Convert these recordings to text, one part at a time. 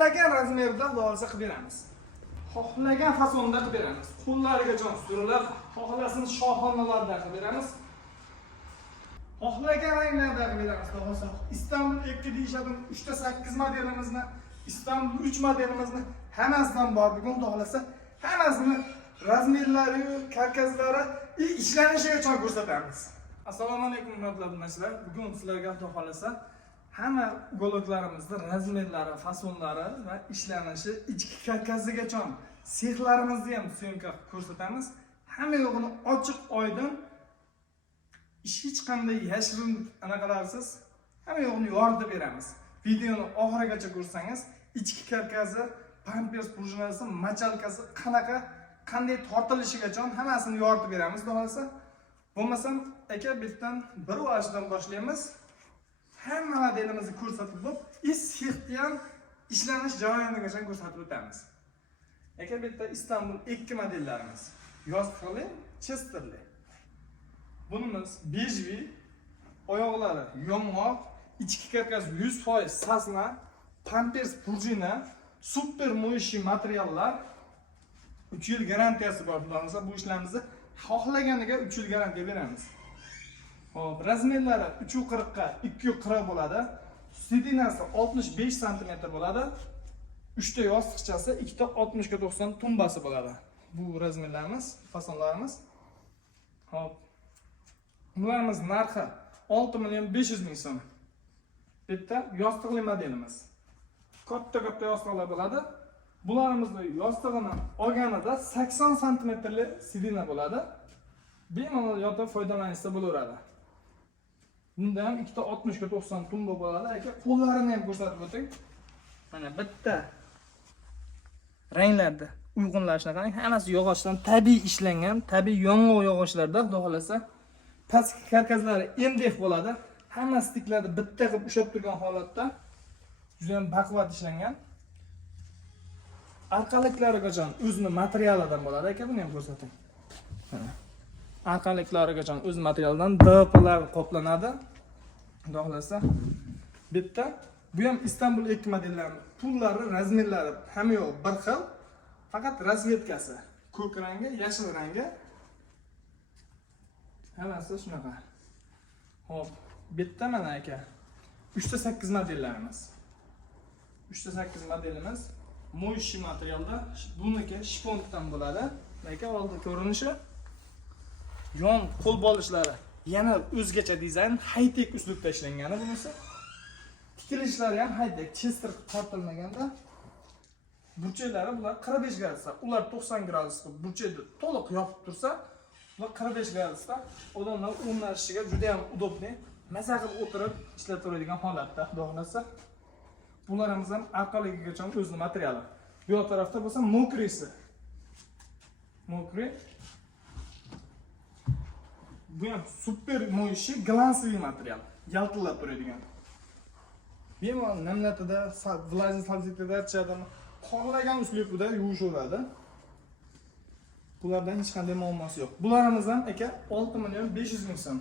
xohlagan razmerda xudosa qilib beramiz. Xohlagan fasonda qilib beramiz. Qo'llarigacha surilib, xohlasin shohxonalarda qilib beramiz. Xohlagan ranglarda qilib beramiz. Xudosa Istanbul 2 deyishadi, 3ta 8 modelimizni, Istanbul 3 modelimizni hammasidan bor. Bugun xohlasa hammasini razmerlari, karkaslari ishlanishigacha ko'rsatamiz. Assalomu alaykum hurmatli. Bugun sizlarga xudo xolasa hamma uголоklarimizda razmerlari, fasonlari va ishlanishi ichki karkasigacha sexlarimizni ham syomka ko'rsatamiz. Hamma yo'g'ini ochiq, oydin, hech qanday yashirin anaqalarsiz hamma yo'g'ini yoritib beramiz. Videoni oxirigacha ko'rsangiz, ichki karkasi, pampers prujinasi, machalkasi qanday tortilishigacha hammasini yoritib beramiz. Xohlasa bo'lmasam aka bitdan bir vajdan boshlaymiz. Hamma modelimizni ko'rsatib bo'lib, sexni ham ishlanish jarayonigacha ko'rsatib o'tamiz. Aka bitta Istanbul 2 modellarimiz. Yostiqli, chesterli. Bunimiz bejvi, oyoqlari yong'oq, ichki karkas 100% sasna, pampers prujina, super mo'yishi materiallar, 3 yil garantiyasi bor. Bo'lmasa bu ishlarimizni xohlaganiga 3 yil garantiya beramiz. Hop, razmerlari 340 ga 240 bo'ladi. Sidinasi 65 sm bo'ladi. 3 ta yostiqchasi, 2 ta 60 ga 90 tumbasi bo'ladi. Bu razmerlarimiz, fasonlarimiz. Hop. Bularimiz narxi 6 million 500 ming so'm. Bitta yostiqli modelimiz. Katta yostiqlar bo'ladi. Bularimizni yostig'ini olganida 80 sm li sidina bo'ladi. Bemalol yotib foydalanishsa bo'laveradi. Bunda ham 2 ta 60 ga 90 tumba bo'ladi. Aka qo'llarini ham ko'rsatib o'ting. Mana bitta ranglarda uyg'unlashni qarang. Hammasi yog'ochdan tabiiy ishlangan, tabiiy yong'oq yog'ochlarda, xudo xolasa pastki karkaslari MDF bo'ladi. Hamma stiklarni bitta qilib ushlab turgan holatda juda ham baquvvat ishlangan. Arqaliklarigacha o'zini materialidan bo'ladi. Aka buni ham ko'rsating. Arqaliklarigacha o'z materialidan DPlar qoplanadi. Xudo xolasa bitta bu ham Istanbul 2 modellari. Pullari, razmerlari hamma yo'q bir xil. Faqat razvedkasi ko'k rangi, yashil rangi. Hammasi shunaqa. Hop, bitta mana aka 3 ta 8 modellarimiz. 3 ta 8 modelimiz mo'yishi materialda, buniki shipondan bo'ladi. Aka oldi ko'rinishi. Yon qo'l bo'lishlari yana o'zgacha dizayn, high-tech uslubda ishlangan bunisi. Tikilishlari ham high-tech, chester tortilmaganda. Burchaklari bular 45 gradusda, ular 90 gradusda burchakni to'liq yopib tursa, bular 45 gradusda odamlar o'rnashishiga juda ham udobli, maza qilib o'tirib ishlab turadigan holatda, xudo xolasa. Bularimiz ham arqaligigacha o'zini materiali. Bu yoq tarafda bo'lsa mokrisi. Mokri. Bu ham super mo'yishi, glansli material, yaltillab turadigan. Bemalol namlatida, vlajni salfetkada chadami, xohlagan uslubida yuvishaveradi. Bulardan hech qanday muammosi yo'q. Bularimiz ham aka 6 million 500 ming so'm.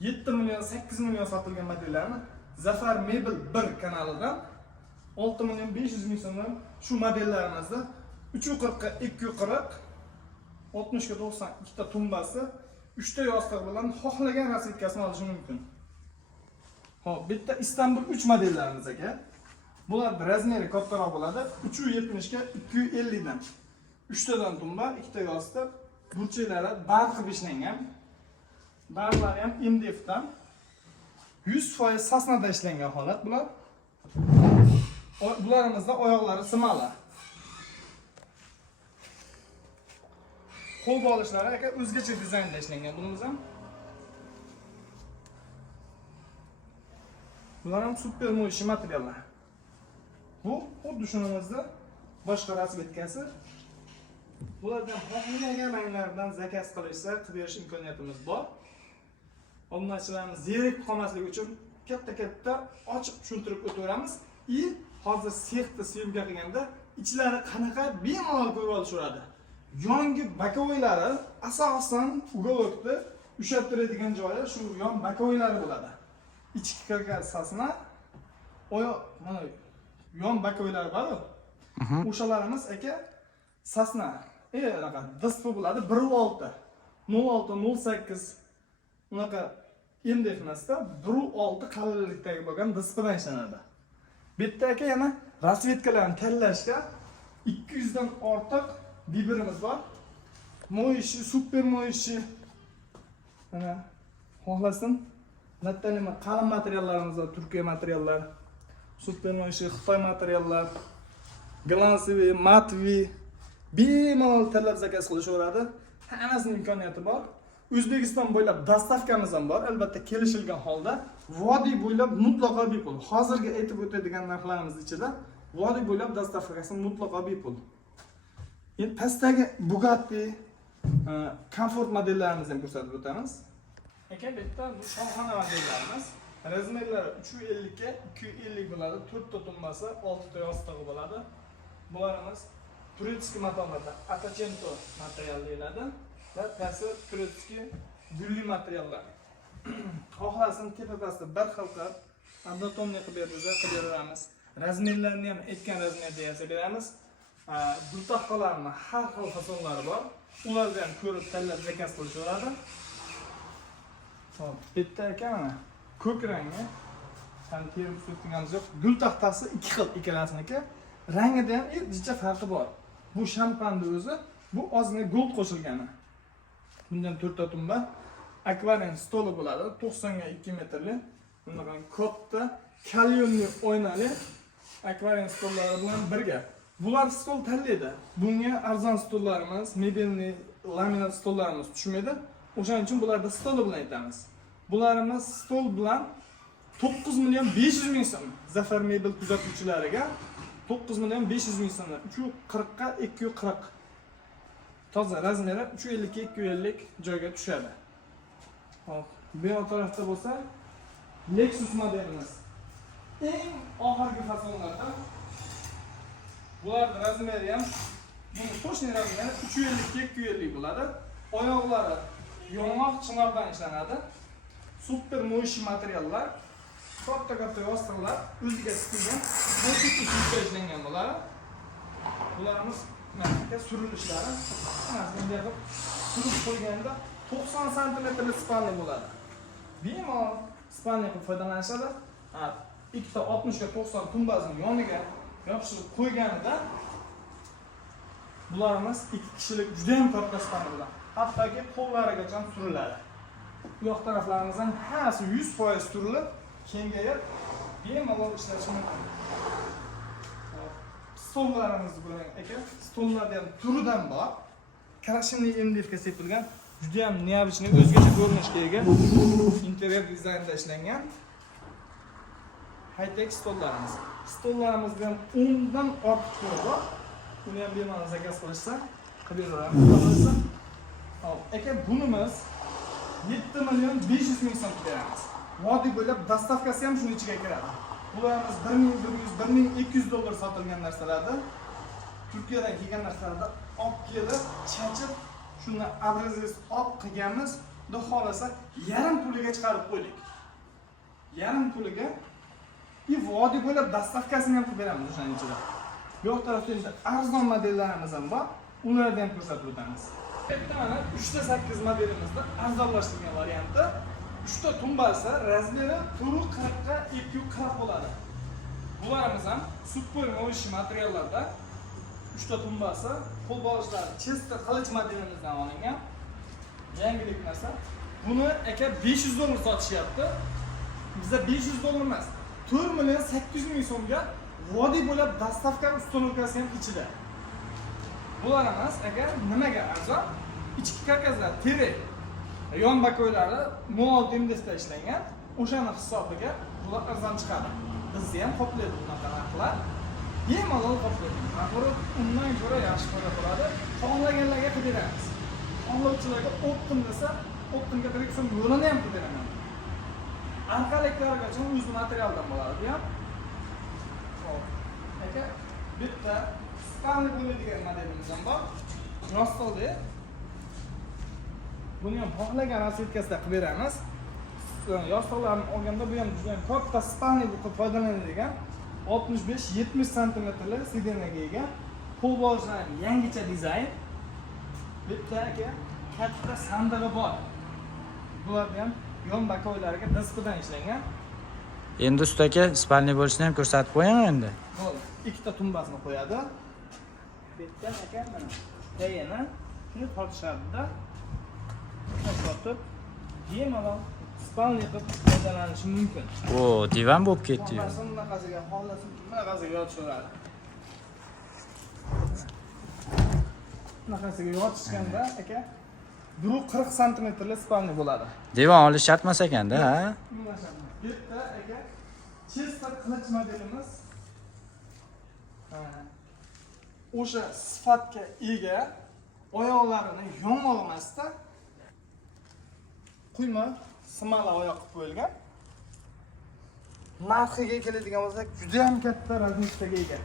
7 million 8 million sotilgan modellarni Zafar Mebel 1 kanalidan 6 million 500 ming so'mdan shu modellarimizni 340 ga 240, 60 ga 90 ikkita tumbasi, 3 ta yostiq bilan xohlagan rasvetkasini olish mumkin. Hop, bitta Istanbul 3 modellarimiz aka. Bular razmeri kattaroq bo'ladi. 370 ga 250 dan. 3 tadan tumba, 2 ta yostiq, burchaklari band qilib ishlangan. Barlari ham MDF dan. 100% sasnada ishlangan holat bular. Bularımızda oyoqlari simali. Qo'l bo'lishlari aka o'zgacha dizaynda ishlangan bunimiz ham. Bular ham super mo'yishi materiallar. Bu xuddi shuningizda boshqa rasvetkasi. Bulardan xohlagan ranglardan zakaz qilishsa, qilib berish imkoniyatimiz bor. Obunachilarimiz zerik qolmasligi uchun katta ochiq tushuntirib o'taveramiz. Hozir sexda syomka qilganda ichlari qanaqa bemalol ko'rib olishaveradi. Yongi bakovoylari asosan uголокni ushlab turadigan joyi shu yon bakovoylari bo'ladi. Ichki karkasasini oyoq mana yon bakoylar bor. O'shalarimiz aka sasna. Anaqa dispi bo'ladi 1.6. 0.6, 0.8 unaqa endi emasda 1.6 qalinlikdagi bo'lgan dispidan ishlanadi. Bu yerda aka yana rasvetkalarni tanlashga 200 dan ortiq biberimiz bor. Moyishi, super moyishi. Mana xohlasin. Nattalima qalin materiallarimiz bor, Turkiya materiallar. Super moyishi, Xitoy materiallar. Glansivi, matvi, bemalol tanlab zakaz qilishaveradi. Hammasining imkoniyati bor. O'zbekiston bo'ylab dastavkamiz ham bor. Albatta kelishilgan holda vodiy bo'ylab mutlaqo bepul. Hozirgi aytib o'tadigan narxlarimiz ichida vodiy bo'ylab dastavkasi mutlaqo bepul. Endi pastdagi Bugatti komfort modelllarimizni ham ko'rsatib o'tamiz. Aka bu yerda bu shohona modellarimiz. Razmerlari 350 ga 250 bo'ladi. 4 ta tumbasi, 6 ta yostig'i bo'ladi. Bularimiz turetskiy matonlarda Atacento material deyiladi va pasti turetskiy gulli materiallar. Xohlasin tepa pasti bir xil qilib однотонный qilib beramiz. Razmerlarni ham aytgan razmerda yasab beramiz. Bultaqalarning har xil fasonlari bor. Ularni ham ko'rib tanlab zakaz qilishaveradi. Xo'p, bitta aka mana ko'k rangi. Ham terib tutganimiz yo'q. Gul taxtasi ikki xil ikkalasiniki. Rangida ham jicha farqi bor. Bu shampanni o'zi, bu ozgina gold qo'shilgani. Bundan 4 ta tumba akvarium stoli bo'ladi, 90 ga 2 metrli. Bundan katta kalyonli oynali akvarium stollari bilan birga. Bular stol tanlaydi. Bunga arzon stollarimiz, mebelli laminat stollarimiz tushmaydi. O'shaning uchun bularda stoli bilan aytamiz. Bularimiz stol bilan 9 million 500 ming so'm. Zafar mebel kuzatuvchilariga 9 million 500 ming so'm. 340 ga 240. Toza razmeri 350 ga 250 joyga tushadi. Hop, bu tarafda bo'lsa Lexus modelimiz. Eng oxirgi fasonlardan bular razmeri ham buni to'shni razmeri 350 ga 250 bo'ladi. Oyoqlari yong'oq chinordan ishlanadi. Super moyishi materiallar, katta yostiqlar o'ziga tikilgan, mo'tib ishlangan bo'ladi. Bularimiz mana surilishlari, bunday qilib surib qo'yganda 90 sm spanli bo'ladi. Bemalol spanli qilib foydalanishadi. Ikkita 60 ga 90 tumbasini yoniga yopishtirib qo'yganida bularimiz 2 kishilik juda ham katta spanli bo'ladi. Hattoki qo'llarigacha suriladi. Bu yoq taraflarimizdan hammasi 100% surilib, kengayib, bemalol ishlashi mumkin. Stollarimizni ko'ring aka. Stollarda ham turidan bor. Krashinli MDFga sepilgan, juda ham neobычный o'zgacha ko'rinishga ega interyer dizaynda ishlangan high-tech stollarimiz. Stollarimizda ham 10 dan ortiq turi bor. Buni ham bemalol zakaz qilishsa, qilib beramiz. Hop, aka bunimiz 7 million 500 ming so'm beramiz. Vodiy bo'ylab dastavkasi ham shuni ichiga kiradi. Bularimiz 1100, 1200 dollar sotilgan narsalarda Turkiyadan kelgan narsalarda olib kelib, chachib, shuni abraziz olib qilganmiz. Xudo xolasa yarim puliga chiqarib qo'ydik. Yarim puliga vodiy bo'ylab dastavkasini ham qilib beramiz o'shaning ichida. Bu yoq tarafda endi arzon modellarimiz ham bor. Ularni ham ko'rsatib o'tamiz. Bitta mana 3.8 modelimizda arzonlashtirilgan variantda 3 ta tumbasi razmeri 40 ga 240 bo'ladi. Bularimiz ham super moyishi materiallarda 3 ta tumbasi, qo'l bolishlari Chester qilich modelimizdan olingan. Yangilik narsa. Buni aka 500 dollar sotishyapti. Bizda 500 dollar emas, 4 million 800 ming so'mga vodiy bo'ylab dastavka ustunovkasi ham ichida. Bularimiz aka nimaga arzon? Ichki karkaslar terek, yon bakoylari 0.6 MDFda ishlangan. O'shaning hisobiga bular arzon chiqadi. Bizni ham qoplaydi bunaqa narxlar. Bemalol qoplaydi. Axir undan ko'ra yaxshi foyda bo'ladi. Xohlaganlarga qilib beramiz. Xohlovchilarga optim desa, optimga direkt so'm yo'lini ham qilib beraman. Arqaliklargacha o'zi materialdan bo'ladi bu ham. Xo'p. Aka bitta spanli bo'ladigan modelimiz ham bor. Rostolda buni ham xohlagan rasvetkasida qilib beramiz. Yostiqlarni olganda bu ham juda katta spanli bo'lib foydalanadigan 65-70 santimetrli sidenaga ega. Qo'l bog'ichlarning yangicha dizayn. Bitta aka katta sandig'i bor. Bularni ham yon bakovlariga diskdan ishlangan. Endi ustaka spalniy bo'lishini ham ko'rsatib qo'ying endi. Bo'ldi. Ikkita tumbasini qo'yadi. Bitta aka mana tayini shuni tortishadi-da. Tortib, bemalol spalniy qilib foydalanish mumkin. O, divan bo'lib ketdi. Bunaqasiga xohlasin, bunaqasiga yotishaveradi. Bunaqasiga yotishganda aka 140 santimetrli spalniy bo'ladi. Divan olish shart emas ekanda, ha? Bitta aka Chester qilich modelimiz. O'sha sifatga ega oyoqlarini yong'oqmasda quyma simala oyoq qilib qo'yilgan. Narxiga keladigan bo'lsak, juda ham katta razmerga ega.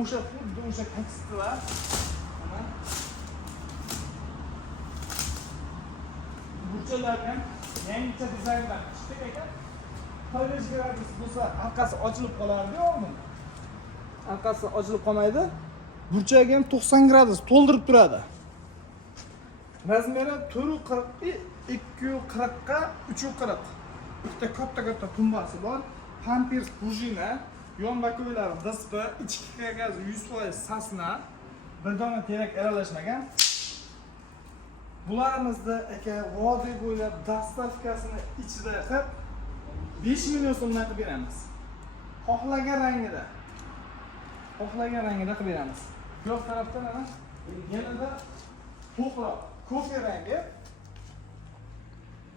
O'sha xuddi o'sha tekstlar burchalarni ham yangicha dizaynlar chiqdi ekan. 45 gradus bo'lsa, orqasi ochilib qolardi-ku oldin. Orqasi ochilib qolmaydi. Burchagi ham 90 gradus to'ldirib turadi. Razmeri 440 240 ga 340. Ikkita katta tumbasi bor. Pampers prujina, yon bakovlari dispi, ichki qog'oz 100% sasna, bir dona terak aralashmagan. Bularimizni aka vodiy bo'ylab dastavkasini ichida qilib 5 million so'mdan qilib beramiz. Xohlagan rangida. Qilib beramiz. Bu tarafdan mana yanada ko'proq kofe rangi.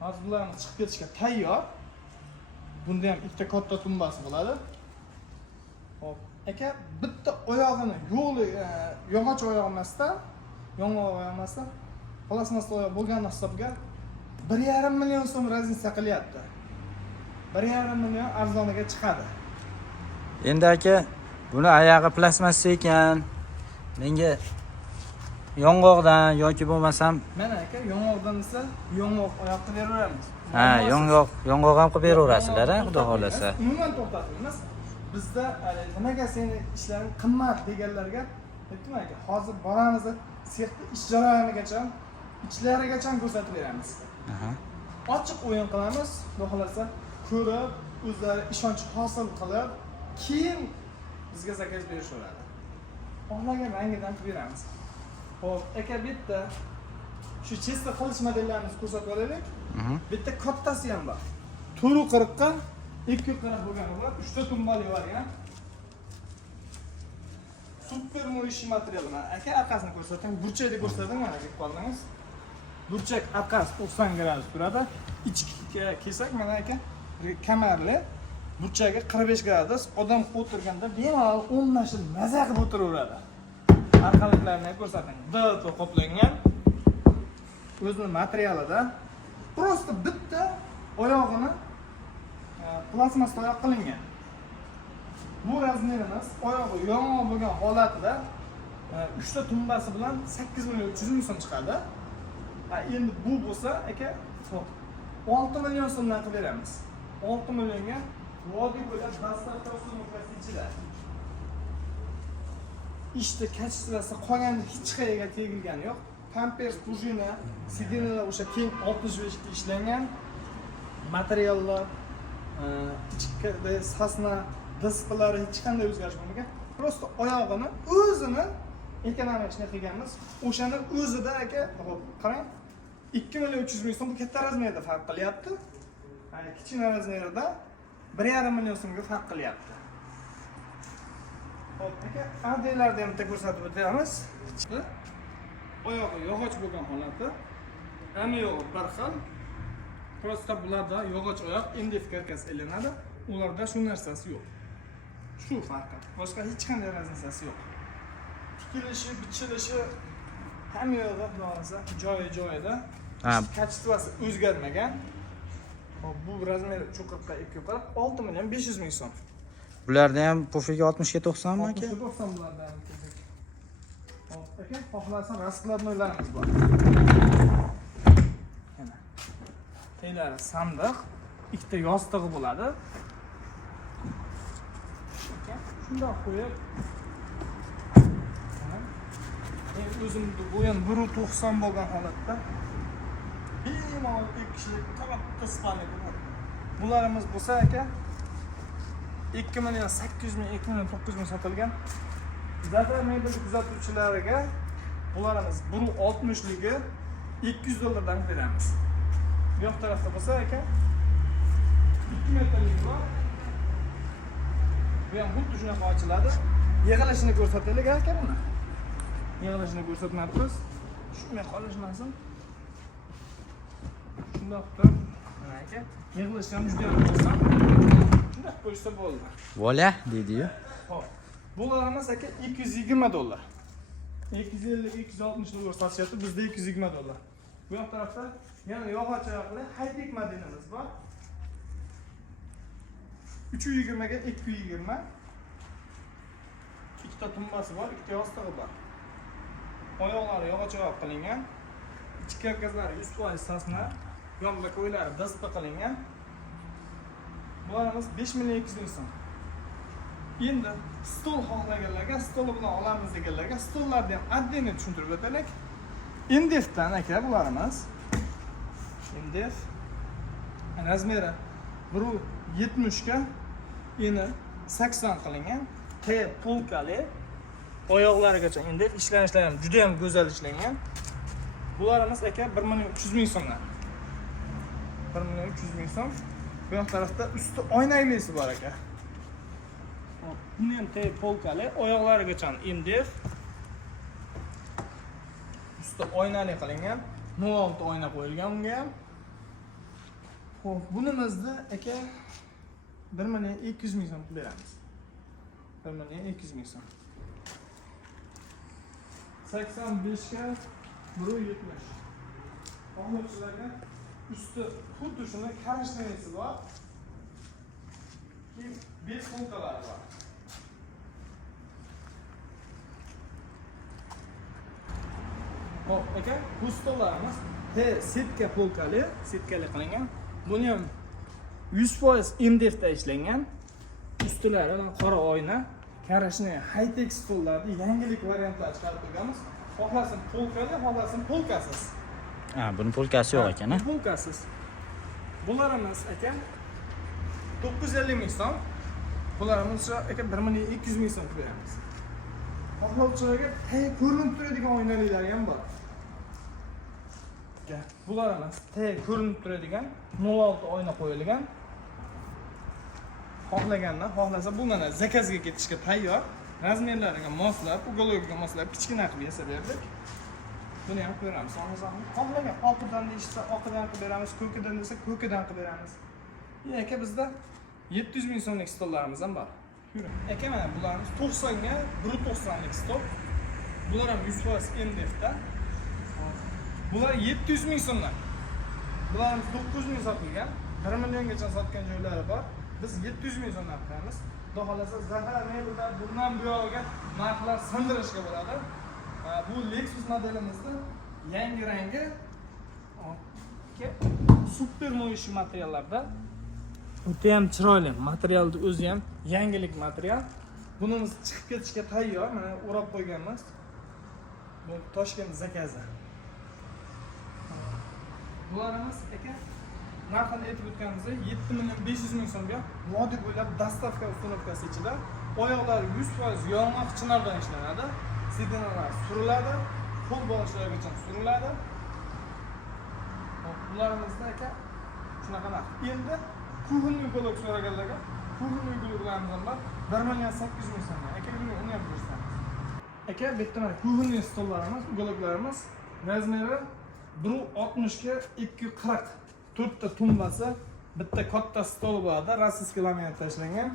Hozir bularni chiqib ketishga tayyor. Bunda ham ikkita katta tumbasi bo'ladi. Hop, aka bitta oyog'ini yo'li yog'och oyoq emasda, yong'oq oyoq emasda, plasmas oyoq bo'lgani hisobga 1,5 million so'm raznica qilyapti. 1,5 million arzoniga chiqadi. Endi aka, buni oyog'i plasmassa ekan. Menga yong'oqdan yoki bo'lmasam, mana aka, yong'oqdan esa yong'oq oyoq qilib beraveramiz. ha, yong'oq ham qilib beraverasizlar, ha, xudo xolasa. Umuman to'xtatmaymiz. Bizda nimaga seni ishlaring qimmat deganlarga aytdim aka, hozir boramiz, sexda ish jarayonigacha, ichlarigacha ko'rsatib beramiz. Ochiq o'yin qilamiz, xudo xolasa, ko'rib, o'zlari ishonch hosil qilib, keyin bizga zakaz berishaveradi. Xohlagan rangidan qilib beramiz. Xo'p, aka bitta shu Chester qilich modellarimizni ko'rsatib olaylik. Bitta kattasi ham bor. 440 ga 240 bo'lgan ular, 3 ta tumbali variant. Super mo'yish material mana. Aka orqasini ko'rsating, burchakni ko'rsating mana deb qoldingiz. Burchak orqasi 90 gradus turadi. Ichkiga kelsak mana aka kamarli. Burchagi 45 gradus. Odam o'tirganda bemalol o'rnashib maza qilib o'tiraveradi. Arqaliklarini ko'rsating. D qoplangan. O'zining materialida prosta bitta oyog'ini plasmas oyoq qilingan. Bu razmerimiz oyog'i yong'oq bo'lgan holatida 3 ta tumbasi bilan 8 million 300 ming so'm chiqadi. Endi bu bo'lsa aka 6 million so'mdan qilib beramiz. 6 millionga vodiy bo'ylab dastavka uslubi ichida. İşte kachestvasi qolgan hech qayerga tegilgani yo'q. Pampers prujina, sidinalar o'sha keng 65 ga ishlangan. Materiallar, ichkida sasna, disklari hech qanday o'zgarish bo'lmagan. Prosta oyog'ini o'zini ekonomiyashni qilganmiz. O'shani o'zida aka, qarang, 2 million 300 ming so'm bu katta razmerda farq qilyapti. Kichkina razmerda 1,5 million so'mga farq qilyapti. Hop, aka, adeylarni ham bitta ko'rsatib o'tamiz. Oyog'i yog'och bo'lgan holati. Hamma yo'q bir xil. Prosta bularda yog'och oyoq identifikatsiya qilinadi. Ularda shu narsasi yo'q. Shu farqi. Boshqa hech qanday raznicasi yo'q. Tikilishi, bichilishi hamma yo'g'i bo'lsa joyi-joyida. Kachestvasi o'zgarmagan. Hop, bu razmer 340 ga 240, 6 million 500 ming so'm. Bularda ham pufiga 60 ga 90 mi aka? 90 bularda. Hop, aka, xohlasan raskladnoylarimiz bor. Mana. Teylari sandiq, ikkita yostig'i bo'ladi. Shundoq qo'yib. O'zimni bu ham 1.90 bo'lgan holatda bemalol 2 kishilik katta spalni bo'ladi. Bularimiz bo'lsa aka 2 million 800 ming, 2 million 900 ming sotilgan. Zatar mebel kuzatuvchilariga bularimiz 1.60 ligi 200 dollardan beramiz. Bu yoq tarafda bo'lsa aka 2 metrlik bor. Bu ham xuddi shunaqa ochiladi. Yig'ilishini ko'rsataylik aka buni. Yig'ilishini ko'rsatmayapmiz. Shunday qolishmasin. Shundoq turib, mana aka, yig'ilish ham juda ham oson. Shunday qo'ysa bo'ldi. Vola deydi-yu. Xo'p. Bularimiz aka 220 dollar. 250-260 dollar sotishyapti, bizda 220 dollar. Bu yoq tarafda yana yog'och oyoqli high-tech modelimiz bor. 320 ga 220. Ikkita tumbasi bor, ikkita yostig'i bor. Oyoqlari yog'och oyoq qilingan. Ichki karkazlari 100% sasna, yonda ko'ylari dispa qilingan. Bularimiz 5 million 200 ming so'm. Endi stol xohlaganlarga, stol bilan olamiz deganlarga stollarni ham отдельно tushuntirib o'taylik. Indefdan aka bularimiz. Indef razmeri 1.70 ga eni 80 qilingan. T polkali oyoqlarigacha indef ishlanishlar ham juda ham go'zal ishlangan. Bularimiz aka 1 million 300 ming so'mdan. 1 million 300 ming so'm. Bu yoq tarafda usti oynaklisi bor aka. Buni ham T polkali oyoqlarigacha indef. Usti oynali qilingan. 06 oyna qo'yilgan unga ham. Xo'p, bunimizda aka 1 million 200 ming so'm beramiz. 1 million 200 ming so'm. 85 ga 1.70. Xohlovchilarga usti xuddi shuni karashlanisi bor. Keyin bez polkalari bor. Hop, aka, bu stollarimiz setka polkali, setkali qilingan. Buni ham 100% indefda ishlangan. Ustilari qora oyna, karashni high-tech stollarni yangilik variantlar chiqarib qo'yganmiz. Xohlasin polkali, xohlasin polkasiz. Ha, buni polkasi yo'q ekan-a? Polkasiz. Bularimiz aka 950 ming so'm. Bularimiz aka 1 million 200 ming so'm beramiz. Xohlovchilarga ko'rinib turadigan oynalar ham bor. Bularimiz ko'rinib turadigan 06 oyna qo'yilgan. Xohlaganda, xohlasa bu mana zakazga ketishga tayyor. Razmerlariga moslab, ugologiga moslab kichkina qilib yasab berdik. Buni ham ko'ramiz. Xohlagan oqidan deyishsa, oqidan qilib beramiz, ko'kidan desa, ko'kidan qilib beramiz. Aka bizda 700 ming so'mlik stollarimiz ham bor. Aka mana bularimiz 90 ga 1.90 lik stol. Bular ham 100% MDFda. Bular 700 ming so'mdan. Bularimiz 900 ming sotilgan. 1 milliongacha sotgan joylari bor. Biz 700 ming so'mdan qilamiz. Xudo xolasa Zahar mebelda bundan buyog'iga narxlar sindirishga bo'ladi. Bu Lexus modelimizda yangi rangi super moyish materiallarda. O'ta ham chiroyli. Materialni o'zi ham yangilik material. Bunimiz chiqib ketishga tayyor. Mana o'rab qo'yganmiz. Bu Toshkent zakazi. Bularimiz aka narxini aytib o'tganimizda 7 million 500 ming so'mga vodiy bo'ylab dostavka ustunovkasi ichida oyoqlari 100% yong'oq chinardan ishlanadi. Sidinalar suriladi, qo'l bo'g'ishlarigacha suriladi. Bularimizda aka shunaqa narx. Endi kuhun uyg'ulab so'raganlarga kuhun uyg'ulablarimiz ham bor. 1 million 800 ming so'm. Aka uni ham ko'rsatamiz. Aka bitta mana kuhun stollarimiz, uyg'ulablarimiz razmeri 1.60 ga 2.40. 4 ta tumbasi, bitta katta stol bo'ladi, rossiyskiy laminat tashlangan.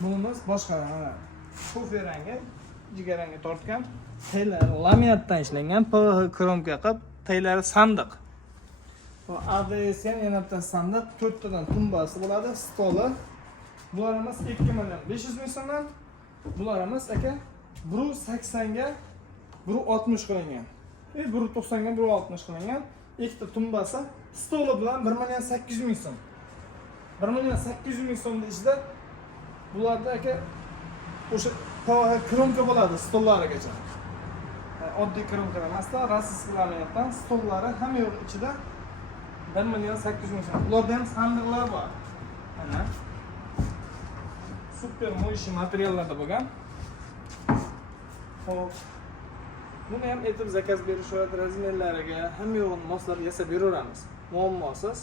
Bunimiz boshqa mana kofe rangi, jigarrangga tortgan, taylari laminatdan ishlangan, PVH kromka qilib, taylari sandiq. Bu ABS ham yana bitta sandiq, 4 tadan tumbasi bo'ladi, stoli. Bularimiz 2 million 500 ming so'mdan. Bularimiz aka 1.80 ga 1.60 qilingan. 1.90 ga 1.60 qilingan. Ikkita tumbasi, stoli bilan 1 million 800 ming so'm. 1 million 800 ming so'm deyishda bularda aka o'sha kromka bo'ladi stollarigacha. Oddiy kromka emasda, rossiyskilarning stollari hamma yo'q ichida 1,8 million. Ularda ham sandiqlar bor. Mana super mo'yishi materiallarda bo'lgan. Xo'p. Buni ham aytib zakaz berish va razmerlariga hamma yo'g'ini moslab yasab beraveramiz. Muammosiz.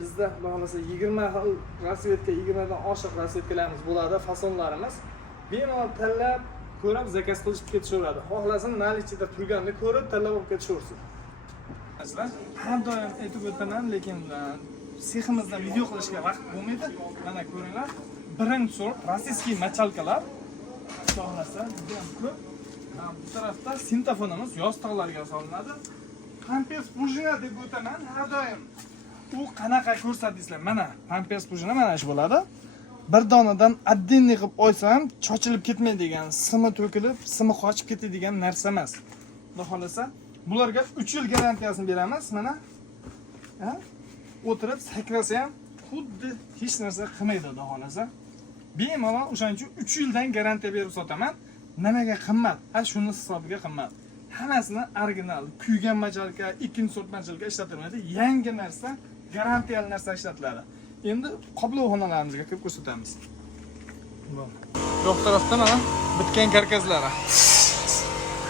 Bizda xudo xolasa 20 xil rasvetka, 20 dan oshiq rasvetkalarimiz bo'ladi, fasonlarimiz. Bemalol tanlab, ko'rib zakaz qilib ketishaveradi. Xohlasin nalichida turganini ko'rib tanlab olib ketishaversin. Azizlar, har doim aytib o'taman, lekin seximizda video qilishga vaqt bo'lmaydi. Mana ko'ringlar, birinchi sort rossiyskiy machalkalar. Xudo xolasa juda ham ko'p. Bu tarafda sintofonimiz yostiqlarga solinadi. Pampers prujina deb o'taman har doim. U qanaqa ko'rsatdingizlar? Mana pampers prujina mana shu bo'ladi. Bir donadan addinni qilib olsam, chochilib ketmaydigan, simi to'kilib, simi qochib ketadigan narsa emas. Xudo xolasa, bularga 3 yil garantiyasini beramiz. Mana o'tirib sakrasa ham xuddi hech narsa qilmaydi, xudo xolasa. Bemalol o'shaning uchun 3 yildan garantiya berib sotaman. Nimaga qimmat? Shuni hisobiga qimmat. Hammasini original, kuygan machalka, ikkinchi sort machalka ishlatilmaydi. Yangi narsa, garantiyali narsa ishlatiladi. Endi qoplovxonalarimizga kirib ko'rsatamiz. Bu yo'q tarafda mana bitgan karkazlari.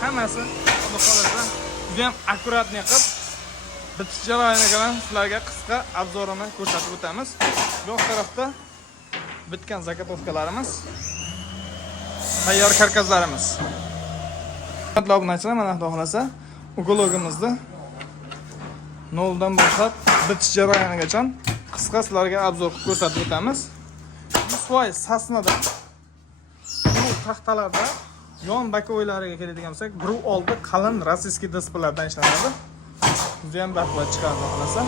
Hammasi xudo xolasa juda ham akkuratni qilib bitish jarayoni bilan sizlarga qisqa obzorini ko'rsatib o'tamiz. Yo'q tarafda bitgan zakotovkalarimiz, tayyor karkazlarimiz. Obunachilar, mana xudo xolasa ukologimizni noldan boshlab bitish jarayonigacha qisqa sizlarga obzor qilib ko'rsatib o'tamiz. 100% sasnada bu taxtalarda yon bakoylariga keladigan bo'lsak, bir oldi qalin rossiyskiy displaylardan ishlanadi. Juda ham baquvvat chiqadi xolasa.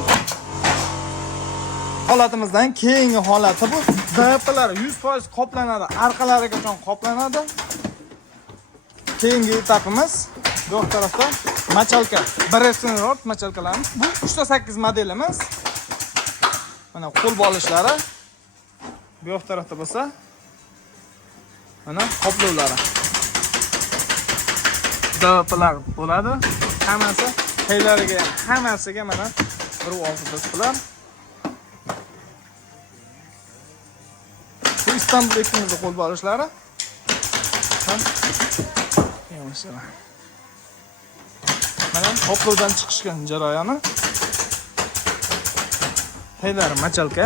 Holatimizdan keyingi holati bu. DPlar 100% qoplanadi, orqalarigacha qoplanadi. Keyingi etapimiz bu tarafda machalka, Bressenrod machalkalarimiz. Bu 3.8 modelimiz. Mana qo'l bo'lishlari. Bu tarafda bo'lsa, mana qoplovlari. DPlar bo'ladi. Hammasi qaylariga, hammasiga mana 1.6 display. Bu Istanbul ekimizda qo'l bo'lishlari. Mana qoplovdan chiqishgan jarayoni. Taylari machalka.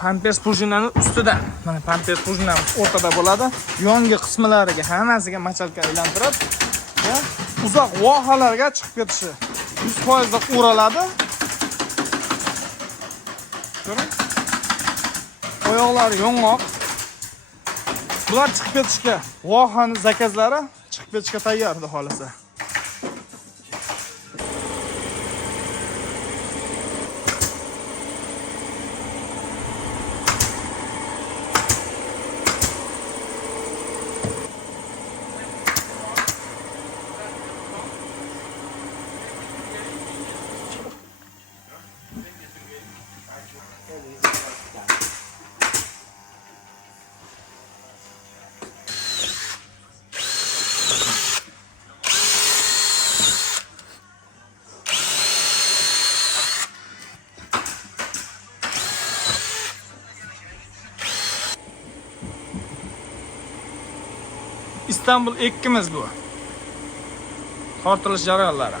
Pampers prujinaning ustida. Mana pampers prujinamiz o'rtada bo'ladi. Yongi qismlariga hammasiga machalka aylantirib va uzoq vohalarga chiqib ketishi 100% da o'raladi. Ko'ring. Oyoqlari yong'oq. Bular chiqib ketishga, vohani zakazlari chiqib ketishga tayyor edi xolasa. İstanbul ekkimiz bu. Tortilish jarayonlari.